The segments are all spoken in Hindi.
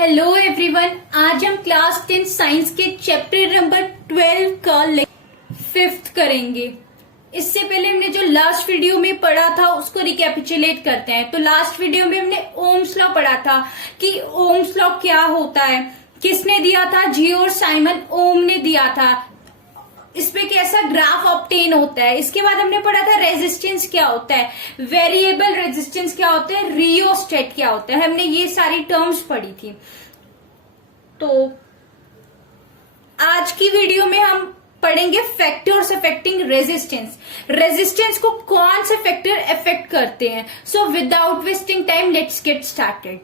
हेलो एवरीवन, आज हम क्लास 10 साइंस के चैप्टर नंबर 12 का 5th करेंगे। इससे पहले हमने जो लास्ट वीडियो में पढ़ा था उसको रिकैपिचुलेट करते हैं। तो लास्ट वीडियो में हमने ओम्स लॉ पढ़ा था कि ओम्स लॉ क्या होता है, किसने दिया था, जियो और साइमन ओम ने दिया था। इस पे कैसा ग्राफ ऑब्टेन होता है। इसके बाद हमने पढ़ा था रेजिस्टेंस क्या होता है, वेरिएबल रेजिस्टेंस क्या होता है, रियोस्टेट क्या होता है। हमने ये सारी टर्म्स पढ़ी थी। तो आज की वीडियो में हम पढ़ेंगे फैक्टर्स अफेक्टिंग रेजिस्टेंस। रेजिस्टेंस को कौन से फैक्टर अफेक्ट करते हैं। So without wasting time let's get started.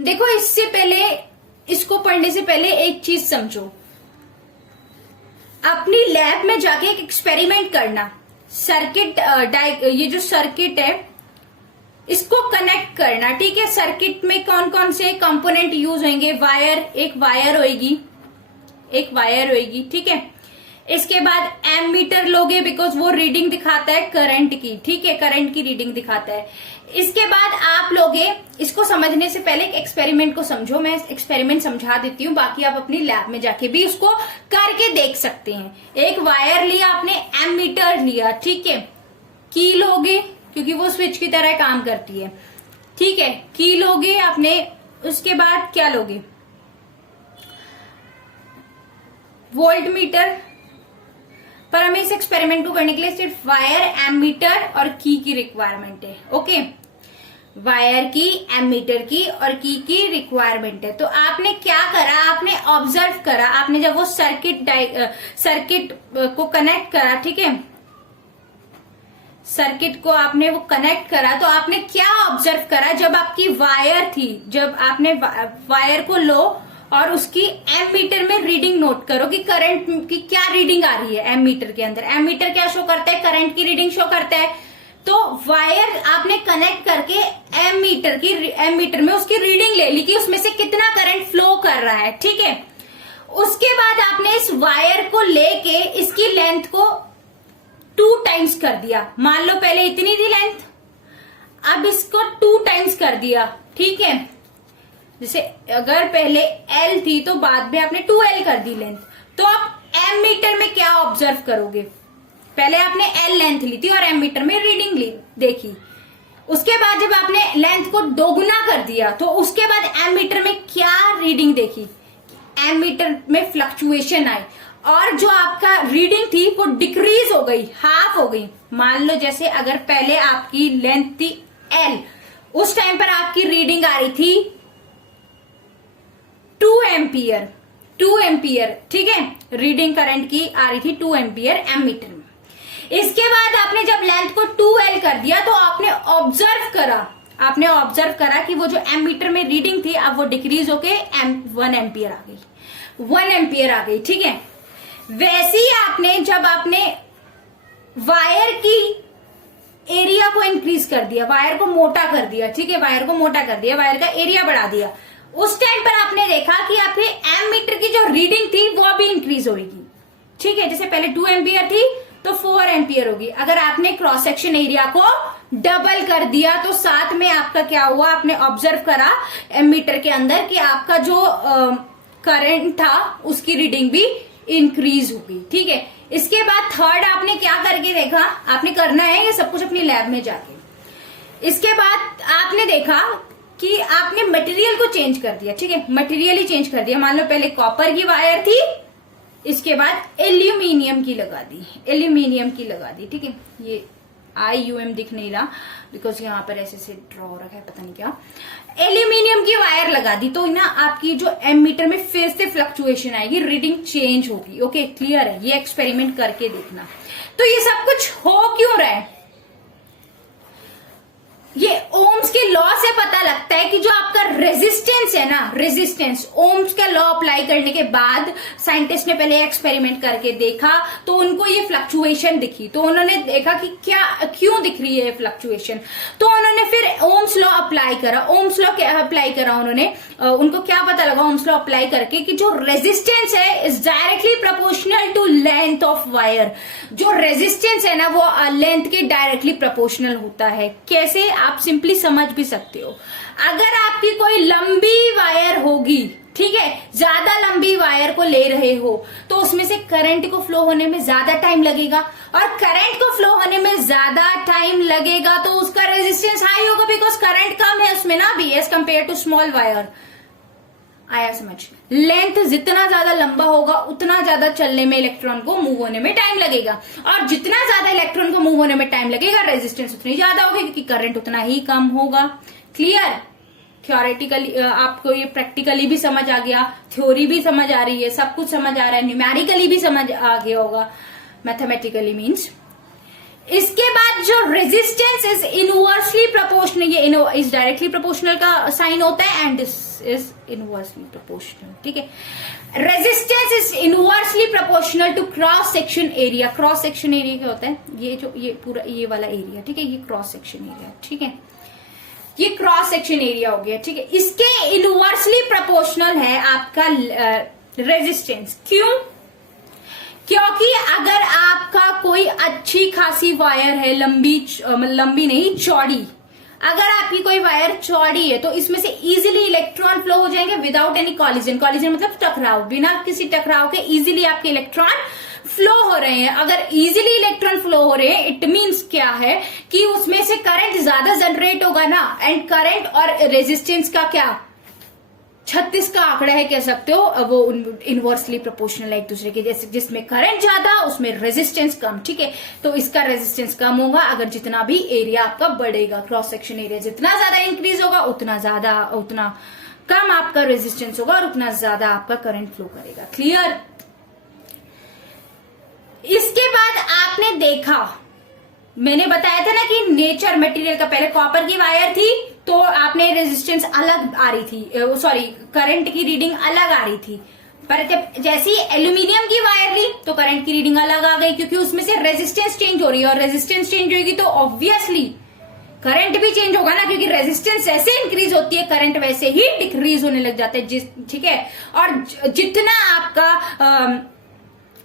देखो, इससे पहले, इसको पढ़ने से पहले एक चीज समझो। अपनी लैब में जाके एक एक्सपेरिमेंट करना। सर्किट ये जो सर्किट है इसको कनेक्ट करना, ठीक है। सर्किट में कौन कौन से कंपोनेंट यूज होंगे, वायर, एक वायर होएगी, ठीक है। इसके बाद एमीटर लोगे बिकॉज वो रीडिंग दिखाता है करंट की, ठीक है, करंट की रीडिंग दिखाता है। इसके बाद आप लोगे, इसको समझने से पहले एक एक्सपेरिमेंट को समझो। मैं एक्सपेरिमेंट समझा देती हूँ, बाकी आप अपनी लैब में जाके भी उसको करके देख सकते हैं। एक वायर लिया आपने, एमीटर लिया, ठीक है। की लोगे क्योंकि वो स्विच की तरह काम करती है, ठीक है। की लोगे आपने, उसके बाद क्या लोगे, वोल्ट मीटर। पर हमें इस एक्सपेरिमेंट को करने के लिए सिर्फ वायर, एमीटर और की रिक्वायरमेंट है, ओके। वायर की, एमीटर की और की रिक्वायरमेंट है। तो आपने क्या करा, आपने ऑब्जर्व करा। आपने जब वो सर्किट को कनेक्ट करा, ठीक है, सर्किट को आपने वो कनेक्ट करा, तो आपने क्या ऑब्जर्व करा। जब आपकी वायर थी, जब आपने वायर को लो और उसकी एमीटर में रीडिंग नोट करो कि करंट की क्या रीडिंग आ रही है एमीटर के अंदर। एमीटर क्या शो करता है, करंट की रीडिंग शो करता है। तो वायर आपने कनेक्ट करके एमीटर में उसकी रीडिंग ले ली कि उसमें से कितना करंट फ्लो कर रहा है, ठीक है। उसके बाद आपने इस वायर को लेके इसकी लेंथ को 2 टाइम्स कर दिया। मान लो पहले इतनी थी लेंथ, अब इसको 2 टाइम्स कर दिया, ठीक है। जैसे अगर पहले L थी तो बाद में आपने 2L कर दी लेंथ। तो आप एमीटर में क्या ऑब्जर्व करोगे, पहले आपने L लेंथ ली थी और एमीटर में रीडिंग ली, देखी। उसके बाद जब आपने लेंथ को दोगुना कर दिया तो उसके बाद एमीटर में क्या रीडिंग देखी, एमीटर में फ्लक्चुएशन आई और जो आपका रीडिंग थी वो डिक्रीज हो गई, हाफ हो गई। मान लो जैसे अगर पहले आपकी लेंथ थी L, उस टाइम पर आपकी रीडिंग आ रही थी 2 एम्पियर, ठीक है। रीडिंग करंट की आ रही थी 2 एम्पियर एमीटर में। इसके बाद आपने जब लेंथ को 2L कर दिया तो आपने ऑब्जर्व करा कि वो जो एमीटर में रीडिंग थी अब वो डिक्रीज होके 1 एम्पियर आ गई, ठीक है। वैसे ही आपने जब आपने वायर की एरिया को इंक्रीज कर दिया, वायर को मोटा कर दिया, ठीक है, वायर का एरिया बढ़ा दिया, उस टाइम पर आपने देखा कि आपके एमीटर की जो रीडिंग थी वो भी इंक्रीज होगी, ठीक है। जैसे पहले 2 एम्पियर थी तो 4 एम्पियर होगी। अगर आपने क्रॉस सेक्शन एरिया को डबल कर दिया तो साथ में आपका क्या हुआ, आपने ऑब्जर्व करा एमीटर के अंदर कि आपका जो करंट था उसकी रीडिंग भी इंक्रीज होगी, ठीक है। इसके बाद थर्ड आपने क्या करके देखा, आपने करना है ये सब कुछ अपनी लैब में जाके। इसके बाद आपने देखा कि आपने मटेरियल को चेंज कर दिया, ठीक है, मटेरियल ही चेंज कर दिया। मान लो पहले कॉपर की वायर थी, इसके बाद एल्यूमिनियम की लगा दी, ठीक है। ये IUM दिख नहीं रहा बिकॉज यहाँ पर ऐसे ड्रॉ रखा है, पता नहीं क्या। एल्यूमिनियम की वायर लगा दी तो ना आपकी जो एमीटर में फिर से फ्लक्चुएशन आएगी, रीडिंग चेंज होगी, ओके, क्लियर है। ये एक्सपेरिमेंट करके देखना। तो ये सब कुछ हो क्यों रहा है, ये ओम्स के लॉ से पता लगता है कि जो आपका रेजिस्टेंस है ना, रेजिस्टेंस, ओम्स का लॉ अप्लाई करने के बाद साइंटिस्ट ने पहले एक्सपेरिमेंट करके देखा तो उनको ये फ्लक्चुएशन दिखी। तो उन्होंने देखा कि क्यों दिख रही है फ्लक्चुएशन। तो उन्होंने फिर ओम्स लॉ अप्लाई करा। ओम्स लॉ क्या अप्लाई करा उन्होंने, उनको क्या पता लगा ओम्स लॉ अप्लाई करके कि जो रेजिस्टेंस है is directly proportional to length of wire. जो रेजिस्टेंस है ना वो लेंथ के डायरेक्टली प्रोपोर्शनल होता है। कैसे, आप सिंपली समझ भी सकते हो। अगर आपकी कोई लंबी वायर होगी, ठीक है, ज्यादा लंबी वायर को ले रहे हो तो उसमें से करंट को फ्लो होने में ज्यादा टाइम लगेगा, और करंट को फ्लो होने में ज्यादा टाइम लगेगा तो उसका रेजिस्टेंस हाई होगा, बिकॉज करंट कम है उसमें ना भी as compare to small wire. आया समझ? लेंथ जितना ज्यादा लंबा होगा उतना ज्यादा चलने में, इलेक्ट्रॉन को मूव होने में टाइम लगेगा, और जितना ज्यादा इलेक्ट्रॉन को मूव होने में टाइम लगेगा रेजिस्टेंस उतनी ज्यादा होगी, क्योंकि करंट उतना ही कम होगा। क्लियर? थ्योरेटिकली आपको ये प्रैक्टिकली भी समझ आ गया, थ्योरी भी समझ आ रही है, सब कुछ समझ आ रहा है, न्यूमेरिकली भी समझ आ गया होगा, मैथमेटिकली मीन्स। इसके बाद जो रेजिस्टेंस इज इनवर्सली प्रोपोर्शनल, ये इज डायरेक्टली प्रोपोर्शनल का साइन होता है, and this is inversely proportional, ठीक है। Resistance is inversely proportional to cross section area. Cross section area क्या होता है? ये पूरा ये वाला एरिया, ठीक है, ये क्रॉस सेक्शन एरिया, ठीक है, ये क्रॉस सेक्शन एरिया हो गया, ठीक है। इसके इनवर्सली प्रोपोर्शनल है आपका रेजिस्टेंस। क्यों? क्योंकि अगर आपका कोई अच्छी खासी वायर है, लंबी नहीं, चौड़ी, अगर आपकी कोई वायर चौड़ी है तो इसमें से इजीली इलेक्ट्रॉन फ्लो हो जाएंगे विदाउट एनी कॉलिजन। कॉलिजन मतलब टकराव, बिना किसी टकराव के इजीली आपके इलेक्ट्रॉन फ्लो हो रहे हैं। अगर इजीली इलेक्ट्रॉन फ्लो हो रहे हैं, इट मीन्स क्या है कि उसमें से करंट ज्यादा जनरेट होगा ना, एंड करंट और रेजिस्टेंस का क्या 36 का आंकड़ा है कह सकते हो, वो इनवर्सली प्रोपोर्शनल है एक दूसरे के, जैसे जिसमें करंट ज्यादा उसमें रेजिस्टेंस कम, ठीक है। तो इसका रेजिस्टेंस कम होगा अगर जितना भी एरिया आपका बढ़ेगा, क्रॉस सेक्शन एरिया जितना ज्यादा इंक्रीज होगा उतना कम आपका रेजिस्टेंस होगा, और उतना ज्यादा आपका करंट फ्लो करेगा। क्लियर? इसके बाद आपने देखा, मैंने बताया था ना कि नेचर मटेरियल का, पहले कॉपर की वायर थी तो आपने रेजिस्टेंस अलग आ रही थी, सॉरी करंट की रीडिंग अलग आ रही थी, पर जब जैसे ही एल्यूमिनियम की वायर ली तो करंट की रीडिंग अलग आ गई, क्योंकि उसमें से रेजिस्टेंस चेंज हो रही है, और रेजिस्टेंस चेंज होगी तो ऑब्वियसली करंट भी चेंज होगा ना, क्योंकि रेजिस्टेंस जैसे इंक्रीज होती है करंट वैसे ही डिक्रीज होने लग जाते हैं, ठीक है। और जितना आपका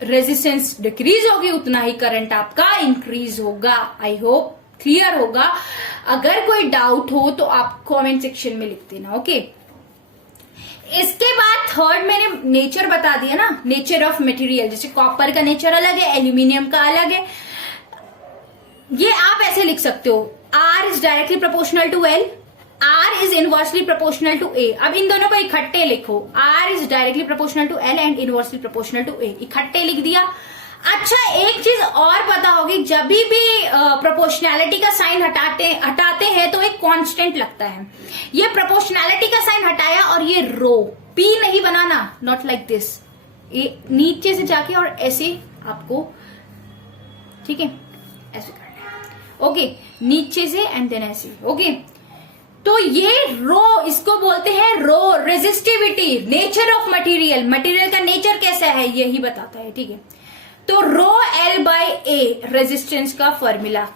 रेजिस्टेंस डिक्रीज होगी उतना ही करंट आपका इंक्रीज होगा। आई होप क्लियर होगा। अगर कोई डाउट हो तो आप कमेंट सेक्शन में लिख देना, ओके। इसके बाद थर्ड मैंने नेचर बता दिया ना, नेचर ऑफ मटेरियल, जैसे कॉपर का नेचर अलग है, एल्यूमिनियम का अलग है। ये आप ऐसे लिख सकते हो, R is directly proportional to L, R is inversely proportional to A। अब इन दोनों को इकट्ठे लिखो, R is directly proportional to L and inversely proportional to A, इकट्ठे लिख दिया। अच्छा, एक चीज और पता होगी, जब भी प्रोपोर्शनैलिटी का साइन हटाते हैं तो एक कांस्टेंट लगता है। ये प्रोपोर्शनैलिटी का साइन हटाया और ये रो, P नहीं बनाना, नॉट लाइक दिस, ये नीचे से जाके और ऐसे आपको, ठीक है, ऐसे करना है, ओके, नीचे से एंड देन ऐसे, ओके। तो ये रो, इसको बोलते हैं rho, resistivity, nature of material. Material का नेचर कैसा है यही बताता है, ठीक है। तो rho L by A resistance का फॉर्मूला,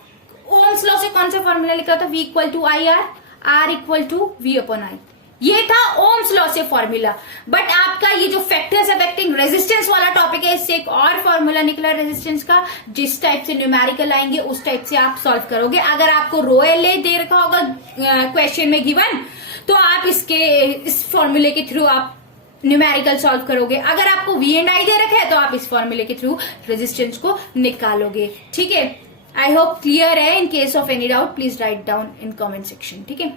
ओम्स लॉ से कौन सा फॉर्मूला लिखा था? V equal to IR, R equal to V upon I, ये था ओम्स लॉ से फॉर्मूला। बट आपका ये जो फैक्टर्स अफेक्टिंग रेजिस्टेंस वाला टॉपिक है, इससे एक और फॉर्मूला निकला रेजिस्टेंस का, जिस टाइप से न्यूमेरिकल आएंगे उस टाइप से आप सॉल्व करोगे। अगर आपको रो LA दे रखा होगा क्वेश्चन में गिवन, तो आप इस फॉर्मूले के थ्रू आप न्यूमेरिकल सॉल्व करोगे। अगर आपको V एंड I दे रखा है तो आप इस फॉर्मूले के थ्रू रेजिस्टेंस को निकालोगे, ठीक है। आई होप क्लियर है। In case of any doubt please write down in comment section, ठीक है।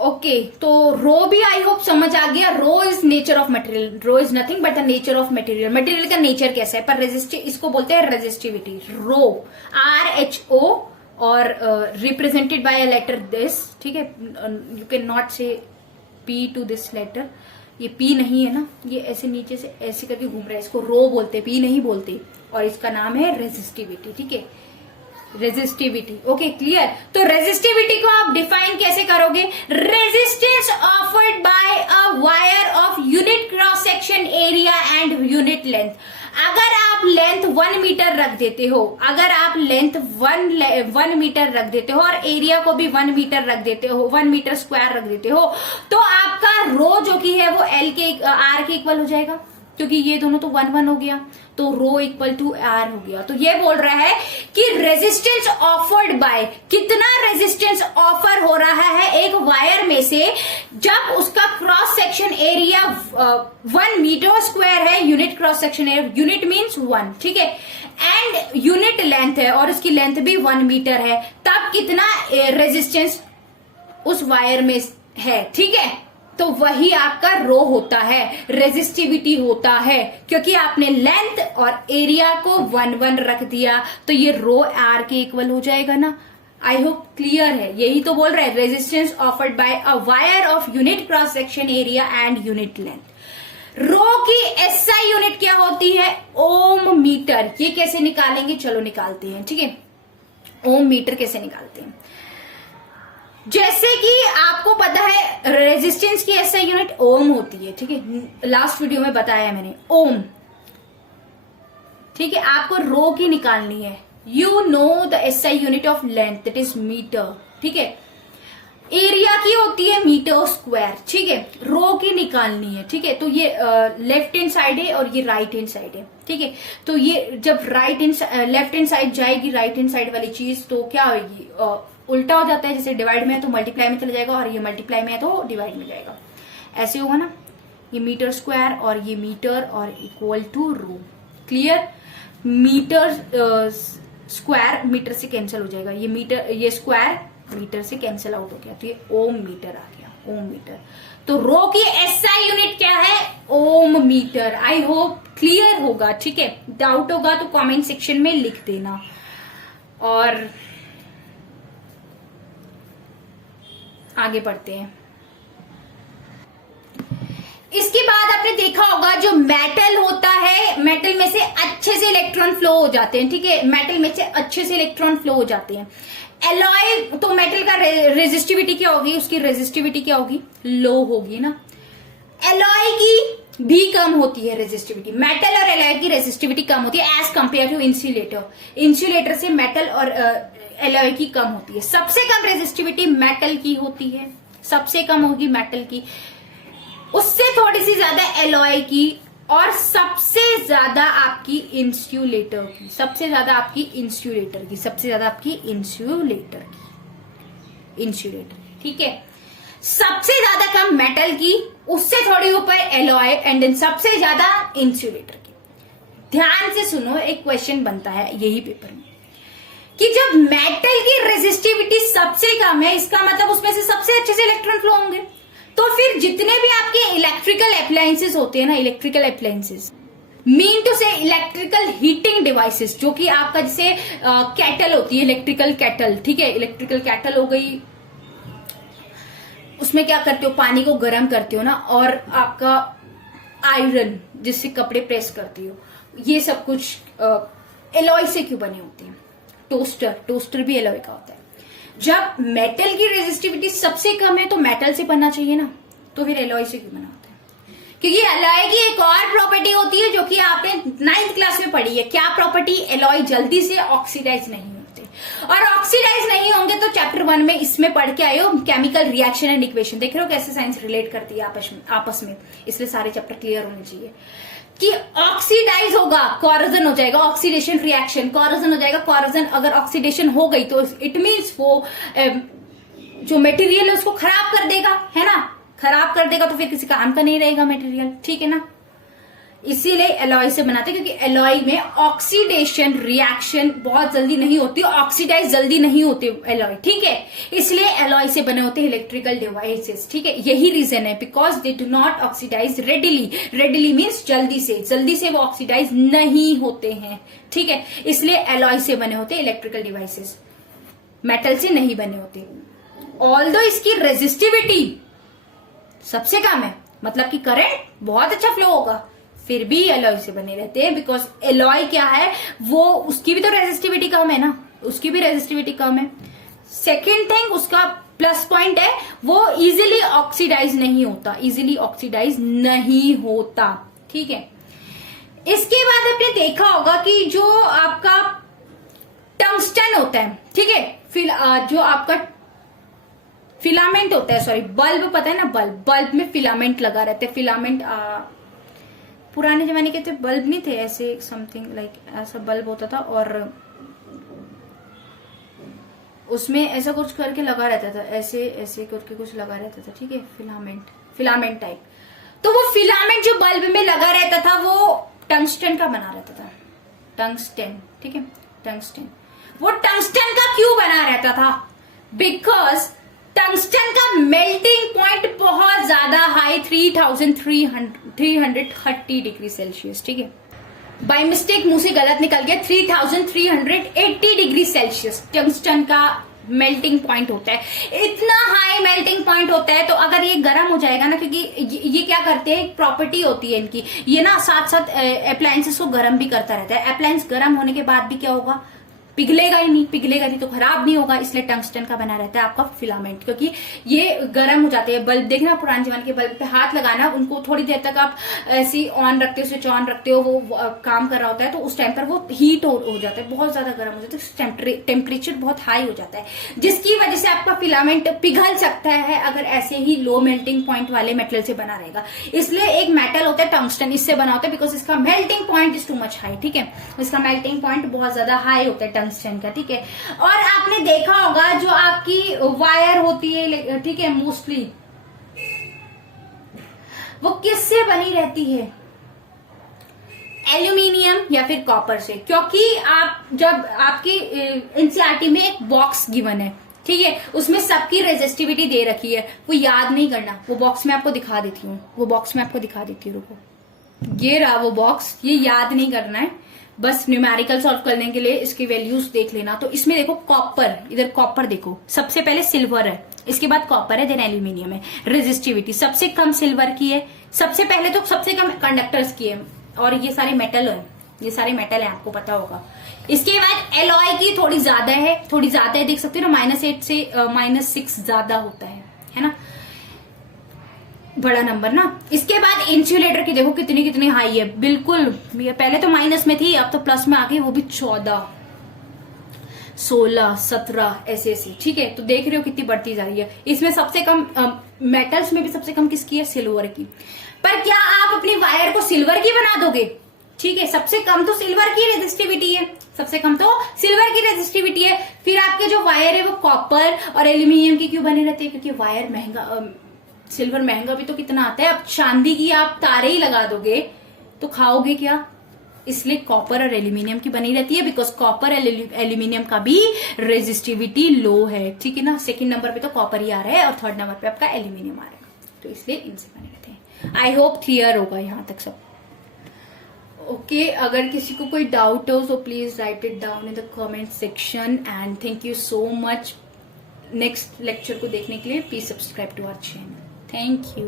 ओके, तो रो भी आई होप समझ आ गया। Rho is nature of material, rho is nothing but the nature of material. Material का नेचर कैसा है, पर इसको बोलते हैं रेजिस्टिविटी। रो RHO और represented by a letter this, ठीक है। You can not say P to this letter, ये P नहीं है ना, ये ऐसे नीचे से ऐसे करके घूम रहा है, इसको रो बोलते, P नहीं बोलते, और इसका नाम है रेजिस्टिविटी, ठीक है, रेजिस्टिविटी। Okay, clear. तो रेजिस्टिविटी को आप डिफाइन कैसे करोगे? Resistance offered by a wire of unit cross section area and unit length. अगर आप लेंथ 1 मीटर रख देते हो, अगर आप लेंथ 1 मीटर रख देते हो और एरिया को भी 1 मीटर रख देते हो, 1 मीटर स्क्वायर रख देते हो, तो आपका रो जो कि है वो R के इक्वल हो जाएगा। क्योंकि ये दोनों तो 1 1 हो गया, तो रो इक्वल टू आर हो गया। तो ये बोल रहा है कि रेजिस्टेंस ऑफर्ड बाय, कितना रेजिस्टेंस ऑफर हो रहा है एक वायर में से जब उसका cross section area 1 metre square है, unit cross section area, unit means 1, ठीक है, एंड यूनिट लेंथ है और उसकी लेंथ भी 1 मीटर है, तब कितना रेजिस्टेंस उस वायर में है, ठीक है। तो वही आपका रो होता है, रेजिस्टिविटी होता है, क्योंकि आपने लेंथ और एरिया को 1 1 रख दिया, तो ये रो आर के इक्वल हो जाएगा ना। आई होप क्लियर है, यही तो बोल रहा है, resistance offered by a wire of unit cross section area and unit length. Rho की एसआई यूनिट क्या होती है? Ohm metre. ये कैसे निकालेंगे, चलो निकालते हैं, ठीक है। ओम मीटर कैसे निकालते हैं, जैसे कि आपको पता है रेजिस्टेंस की एसआई यूनिट ओम होती है, ठीक है, लास्ट वीडियो में बताया मैंने, ओम, ठीक है। आपको रो की निकालनी है, you know the SI unit of length, that is metre, ठीक है। एरिया की होती है मीटर स्क्वायर, ठीक है। रो की निकालनी है, ठीक है। तो ये लेफ्ट हैंड साइड है और ये राइट हैंड साइड है, ठीक है। तो ये जब लेफ्ट हैंड साइड जाएगी राइट हैंड साइड वाली चीज, तो क्या होगी, उल्टा हो जाता है, जैसे डिवाइड में है तो मल्टीप्लाई में चला जाएगा और ये मल्टीप्लाई में है तो डिवाइड में जाएगा, ऐसे होगा ना। ये मीटर स्क्वायर और ये मीटर और equal to rho, clear. Metre square metre से कैंसिल हो जाएगा, ये मीटर, ये स्क्वायर मीटर से कैंसिल आउट हो गया, तो ये ओम मीटर आ गया, ओम मीटर। तो रो की एसआई यूनिट क्या है? Ohm metre. I hope clear होगा, ठीक है। डाउट होगा तो कमेंट सेक्शन में लिख देना। और आगे बढ़ते हैं। इसके बाद आपने देखा होगा जो मेटल होता है, मेटल में से अच्छे से इलेक्ट्रॉन फ्लो हो जाते हैं, ठीक है, मेटल में से अच्छे से इलेक्ट्रॉन फ्लो हो जाते हैं। एलॉय, तो मेटल का रेजिस्टिविटी क्या होगी, उसकी रेजिस्टिविटी क्या होगी, लो होगी ना। एलॉय की भी कम होती है रेजिस्टिविटी, मेटल और एलॉय की रेजिस्टिविटी कम होती है as compare to insulator. Insulator से मेटल और एलॉय की कम होती है। सबसे कम रेजिस्टिविटी मेटल की होती है, सबसे कम होगी मेटल की, उससे थोड़ी सी ज्यादा एलॉय की, और सबसे ज्यादा आपकी इंसुलेटर की, सबसे ज्यादा आपकी इंसुलेटर की, सबसे ज्यादा आपकी इंसुलेटर की, इंसुलेटर, ठीक है। सबसे ज्यादा कम मेटल की, उससे थोड़ी ऊपर एलॉय, एंड देन सबसे ज्यादा इंसुलेटर की। ध्यान से सुनो, एक क्वेश्चन बनता है यही पेपर में कि जब मेटल की रेजिस्टिविटी सबसे कम है, इसका मतलब उसमें से सबसे अच्छे से इलेक्ट्रॉन फ्लो होंगे। तो फिर जितने भी आपके इलेक्ट्रिकल अप्लायंसेस होते हैं ना, इलेक्ट्रिकल अप्लायंसेस मीन टू से इलेक्ट्रिकल हीटिंग डिवाइसेस, जो कि आपका जैसे कैटल होती है, इलेक्ट्रिकल कैटल, ठीक है, इलेक्ट्रिकल कैटल हो गई, उसमें क्या करते हो, पानी को गर्म करते हो ना, और आपका आयरन जिससे कपड़े प्रेस करती हो, ये सब कुछ एलॉय से क्यों बने होते हैं। टोस्टर, टोस्टर भी एलॉय का होता है। जब मेटल की रेजिस्टिविटी सबसे कम है तो मेटल से बनना चाहिए ना, तो फिर एलॉय से क्यों बना होता है? क्योंकि एलॉय की एक और प्रॉपर्टी होती है जो कि आपने 9th क्लास में पढ़ी है। क्या प्रॉपर्टी? एलॉय जल्दी से ऑक्सीडाइज नहीं होते, और ऑक्सीडाइज नहीं होंगे तो चैप्टर 1 में इसमें पढ़ के आए हो, केमिकल रिएक्शन एंड इक्वेशन। देख रहे हो कैसे साइंस रिलेट करती है आपस में, इसलिए सारे चैप्टर क्लियर होने चाहिए कि ऑक्सीडाइज होगा, कॉरोजन हो जाएगा, ऑक्सीडेशन रिएक्शन, कॉरोजन हो जाएगा, कॉरोजन अगर ऑक्सीडेशन हो गई तो इट मीन्स वो जो मटेरियल है उसको खराब कर देगा, है ना, खराब कर देगा, तो फिर किसी काम का नहीं रहेगा मटेरियल, ठीक है ना। इसीलिए एलॉय से बनाते हैं, क्योंकि एलॉय में ऑक्सीडेशन रिएक्शन बहुत जल्दी नहीं होती, ऑक्सीडाइज जल्दी नहीं होते एलॉय, ठीक है, इसलिए एलॉय से बने होते हैं इलेक्ट्रिकल डिवाइसेस, ठीक है। यही रीजन है, because they do not oxidise readily. Readily means जल्दी से वो ऑक्सीडाइज नहीं होते हैं, ठीक है, इसलिए एलॉय से बने होते इलेक्ट्रिकल डिवाइसेस, मेटल से नहीं बने होते। ऑल्दो इसकी रेजिस्टिविटी सबसे कम है, मतलब कि करंट बहुत अच्छा फ्लो होगा, फिर भी एलॉय से बने रहते हैं, बिकॉज एलॉय क्या है, वो उसकी भी तो रेजिस्टिविटी कम है ना, उसकी भी रेजिस्टिविटी कम है। सेकेंड थिंग, उसका प्लस पॉइंट है, वो इजिली ऑक्सीडाइज नहीं होता, इजिली ऑक्सीडाइज नहीं होता, ठीक है। इसके बाद आपने देखा होगा कि जो आपका टंगस्टन होता है, ठीक है, जो आपका फिलामेंट होता है, सॉरी बल्ब, पता है ना, बल्ब में फिलामेंट लगा रहता है, फिलामेंट पुराने जमाने के थे बल्ब नहीं थे ऐसे, समथिंग लाइक ऐसा बल्ब होता था और उसमें ऐसा कुछ करके लगा रहता था, ऐसे ऐसे करके कुछ लगा रहता था, ठीक है, फिलामेंट टाइप। तो वो फिलामेंट जो बल्ब में लगा रहता था वो टंगस्टन का बना रहता था, टंगस्टन, ठीक है, टंगस्टन। वो टंगस्टन का क्यों बना रहता था? बिकॉज टंगस्टन का मेल्टिंग पॉइंट बहुत ज्यादा हाई 3330 डिग्री सेल्सियस, ठीक है। बाय मिस्टेक मुंह से गलत निकल गया, 3380 डिग्री सेल्सियस टंगस्टन का मेल्टिंग पॉइंट होता है। इतना हाई मेल्टिंग पॉइंट होता है, तो अगर ये गर्म हो जाएगा ना, क्योंकि ये क्या करते हैं, एक प्रॉपर्टी होती है इनकी, ये ना साथ साथ अप्लायंसेस को गर्म भी करता रहता है। अप्लायंस गर्म होने के बाद भी क्या होगा, पिघलेगा ही नहीं, पिघलेगा नहीं तो खराब नहीं होगा, इसलिए टंगस्टन का बना रहता है आपका फिलामेंट। क्योंकि ये गर्म हो जाते हैं बल्ब, देखना पुराने जमाने के बल्ब पे हाथ लगाना, उनको थोड़ी देर तक आप ऐसी ऑन रखते हो, स्विच ऑन रखते हो, वो काम कर रहा होता है, तो उस टाइम पर वो हीट हो जाता है, बहुत ज्यादा गर्म हो जाता है, टेम्परेचर बहुत हाई हो जाता है, जिसकी वजह से आपका फिलामेंट पिघल सकता है अगर ऐसे ही लो मेल्टिंग पॉइंट वाले मेटल से बना रहेगा। इसलिए एक मेटल होता है टंगस्टन, इससे बना होता है, बिकॉज इसका melting point is too much high, ठीक है, इसका मेल्टिंग पॉइंट बहुत ज्यादा हाई होता है टंगस्टन का, ठीक है। और आपने देखा होगा जो आपकी वायर होती है, ठीक है, मोस्टली वो किससे बनी रहती है, एल्यूमिनियम या फिर कॉपर से। क्योंकि आप जब आपकी एनसीईआरटी में एक बॉक्स गिवन है, ठीक है, उसमें सबकी रेजिस्टिविटी दे रखी है, वो याद नहीं करना, वो बॉक्स में आपको दिखा देती हूँ, रुको, ये रहा वो बॉक्स, ये याद नहीं करना है, बस न्यूमेरिकल सॉल्व करने के लिए इसकी वैल्यूज देख लेना। तो इसमें देखो कॉपर, इधर कॉपर देखो, सबसे पहले सिल्वर है, इसके बाद कॉपर है, देन एल्यूमिनियम है। रेजिस्टिविटी सबसे कम सिल्वर की है, सबसे पहले तो सबसे कम कंडक्टर्स की है, और ये सारे मेटल है, आपको पता होगा। इसके बाद एलॉय की थोड़ी ज्यादा है, देख सकते हो ना, -8 से -6 ज्यादा होता है ना, बड़ा नंबर ना। इसके बाद इंसुलेटर की देखो कितनी हाई है, बिल्कुल, पहले तो माइनस में थी, अब तो प्लस में आ गई, वो भी 14, 16, 17 ऐसे, ठीक है। तो देख रहे हो कितनी बढ़ती जा रही है। इसमें सबसे कम मेटल्स में भी सबसे कम किसकी है, सिल्वर की। पर क्या आप अपनी वायर को सिल्वर की बना दोगे? ठीक है, सबसे कम तो सिल्वर की रेजिस्टिविटी है, फिर आपके जो वायर है वो कॉपर और एल्यूमिनियम की क्यों बने रहते हैं? क्योंकि वायर महंगा, सिल्वर महंगा भी तो कितना आता है, अब चांदी की आप तारे ही लगा दोगे तो खाओगे क्या? इसलिए कॉपर और एल्यूमिनियम की बनी रहती है, बिकॉज कॉपर और एल्यूमिनियम का भी रेजिस्टिविटी लो है, ठीक है ना। सेकंड नंबर पे तो कॉपर ही आ रहा है और थर्ड नंबर पे आपका एल्यूमिनियम आ रहा है, तो इसलिए इनसे बने रहते हैं। आई होप क्लियर होगा यहां तक सब। ओके, अगर किसी को कोई डाउट हो तो please write it down in the comment section, and thank you so much next lecture को देखने के लिए। Please subscribe to our channel. Thank you.